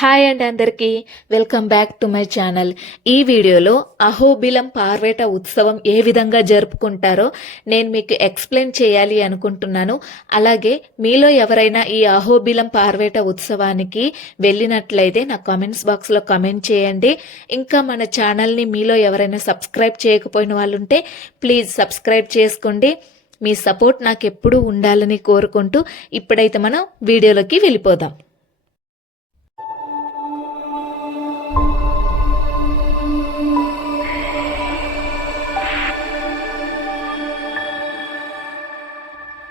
Hi and అందరికీ. Welcome back to my channel. ఈ వీడియోలో అహోబిలం పార్వేట ఉత్సవం ఏ విధంగా జరుపుకుంటారో నేను మీకు ఎక్స్ప్లెయిన్ చేయాలి అనుకుంటున్నాను. అలాగే మీలో ఎవరైనా ఈ అహోబిలం పార్వేట ఉత్సవానికి వెళ్ళినట్లయితే నా కామెంట్స్ బాక్స్లో కామెంట్ చేయండి. ఇంకా మన ఛానల్ని మీలో ఎవరైనా సబ్స్క్రైబ్ చేయకపోయిన వాళ్ళు ఉంటే ప్లీజ్ సబ్స్క్రైబ్ చేసుకోండి. మీ సపోర్ట్ నాకు ఎప్పుడూ ఉండాలని కోరుకుంటూ ఇప్పుడైతే మనం వీడియోలోకి వెళ్ళిపోదాం.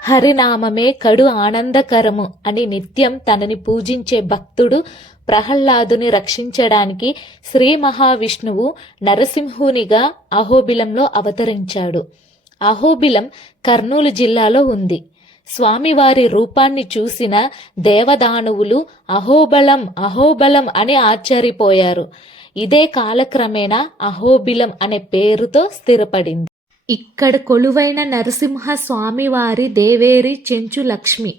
హరినామమే కడు ఆనందకరము అని నిత్యం తనని పూజించే భక్తుడు ప్రహ్లాదుని రక్షించడానికి శ్రీ మహావిష్ణువు నరసింహునిగా అహోబిలంలో అవతరించాడు. అహోబిలం కర్నూలు జిల్లాలో ఉంది. స్వామివారి రూపాన్ని చూసిన దేవదానువులు అహోబలం అహోబలం అని ఆశ్చర్యపోయారు. ఇదే కాలక్రమేణా అహోబిలం అనే పేరుతో స్థిరపడింది. ఇక్కడ కొలువైన నరసింహ స్వామివారి దేవేరి చెంచు లక్ష్మి.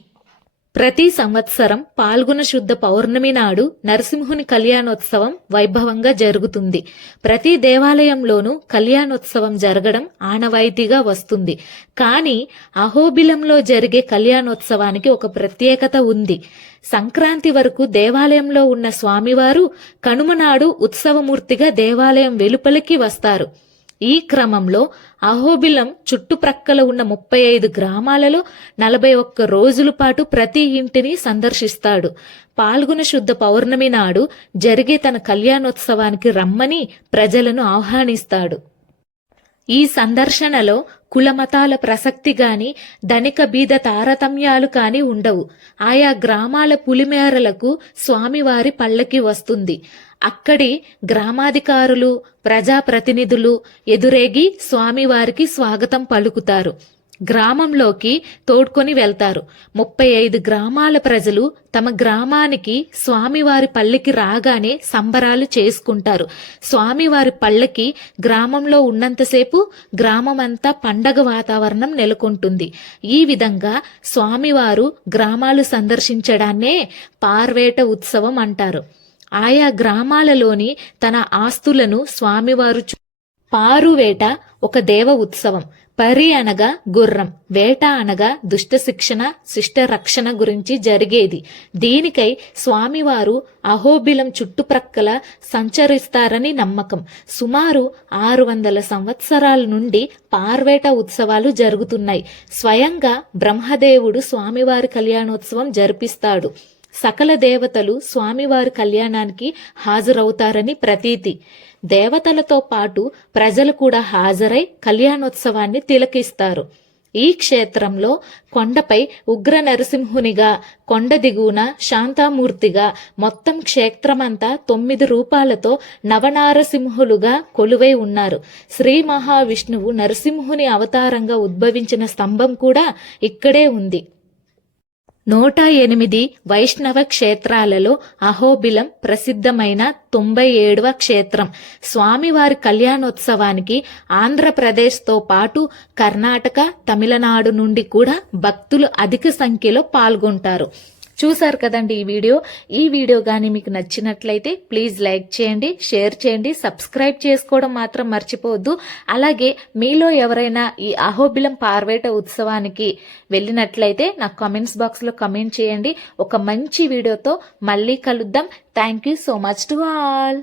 ప్రతి సంవత్సరం పాల్గొన శుద్ధ పౌర్ణమి నాడు నరసింహుని కళ్యాణోత్సవం వైభవంగా జరుగుతుంది. ప్రతి దేవాలయంలోనూ కళ్యాణోత్సవం జరగడం ఆనవాయితీగా వస్తుంది. కానీ అహోబిలంలో జరిగే కళ్యాణోత్సవానికి ఒక ప్రత్యేకత ఉంది. సంక్రాంతి వరకు దేవాలయంలో ఉన్న స్వామివారు కనుమనాడు ఉత్సవమూర్తిగా దేవాలయం వెలుపలికి వస్తారు. ఈ క్రమంలో అహోబిలం చుట్టుప్రక్కల ఉన్న ముప్పై ఐదు గ్రామాలలో నలభై ఒక్క రోజుల పాటు ప్రతి ఇంటిని సందర్శిస్తాడు. పాల్గొన శుద్ధ పౌర్ణమి నాడు జరిగే తన కళ్యాణోత్సవానికి రమ్మని ప్రజలను ఆహ్వానిస్తాడు. ఈ సందర్శనలో కులమతాల ప్రసక్తి గాని ధనిక బీద తారతమ్యాలు కాని ఉండవు. ఆయా గ్రామాల పులిమేరలకు స్వామివారి పల్లకి వస్తుంది. అక్కడి గ్రామాధికారులు ప్రజాప్రతినిధులు ఎదురేగి స్వామివారికి స్వాగతం పలుకుతారు. గ్రామంలోకి తోడ్కొని వెళ్తారు. ముప్పై ఐదు గ్రామాల ప్రజలు తమ గ్రామానికి స్వామివారి పల్లెకి రాగానే సంబరాలు చేసుకుంటారు. స్వామివారి పల్లెకి గ్రామంలో ఉన్నంతసేపు గ్రామమంతా పండగ వాతావరణం నెలకొంటుంది. ఈ విధంగా స్వామివారు గ్రామాలు సందర్శించడాన్నే పార్వేట ఉత్సవం అంటారు. ఆయా గ్రామాలలోని తన ఆస్తులను స్వామివారు పారువేట ఒక దేవ ఉత్సవం. పరి అనగా గుర్రం వేట అనగా దుష్ట శిక్షణ శిష్ట రక్షణ గురించి జరిగేది. దీనికై స్వామివారు అహోబిలం చుట్టుప్రక్కల సంచరిస్తారని నమ్మకం. సుమారు ఆరు వందల సంవత్సరాల నుండి పార్వేట ఉత్సవాలు జరుగుతున్నాయి. స్వయంగా బ్రహ్మదేవుడు స్వామివారి కళ్యాణోత్సవం జరిపిస్తాడు. సకల దేవతలు స్వామివారి కళ్యాణానికి హాజరవుతారని ప్రతీతి. దేవతలతో పాటు ప్రజలు కూడా హాజరై కళ్యాణోత్సవాన్ని తిలకిస్తారు. ఈ క్షేత్రంలో కొండపై ఉగ్ర నరసింహునిగా కొండ దిగువన శాంతామూర్తిగా మొత్తం క్షేత్రమంతా తొమ్మిది రూపాలతో నవనారసింహులుగా కొలువై ఉన్నారు. శ్రీ మహావిష్ణువు నరసింహుని అవతారంగా ఉద్భవించిన స్తంభం కూడా ఇక్కడే ఉంది. నూట ఎనిమిది వైష్ణవ క్షేత్రాలలో అహోబిలం ప్రసిద్ధమైన తొంభై ఏడవ క్షేత్రం. స్వామివారి కళ్యాణోత్సవానికి ఆంధ్రప్రదేశ్తో పాటు కర్ణాటక తమిళనాడు నుండి కూడా భక్తులు అధిక సంఖ్యలో పాల్గొంటారు. చూసారు కదండి ఈ వీడియో. ఈ వీడియో కానీ మీకు నచ్చినట్లయితే ప్లీజ్ లైక్ చేయండి షేర్ చేయండి సబ్స్క్రైబ్ చేసుకోవడం మాత్రం మర్చిపోవద్దు. అలాగే మీలో ఎవరైనా ఈ అహోబిలం పార్వేట ఉత్సవానికి వెళ్ళినట్లయితే నాకు కామెంట్స్ బాక్స్లో కమెంట్ చేయండి. ఒక మంచి వీడియోతో మళ్ళీ కలుద్దాం. Thank you so much to all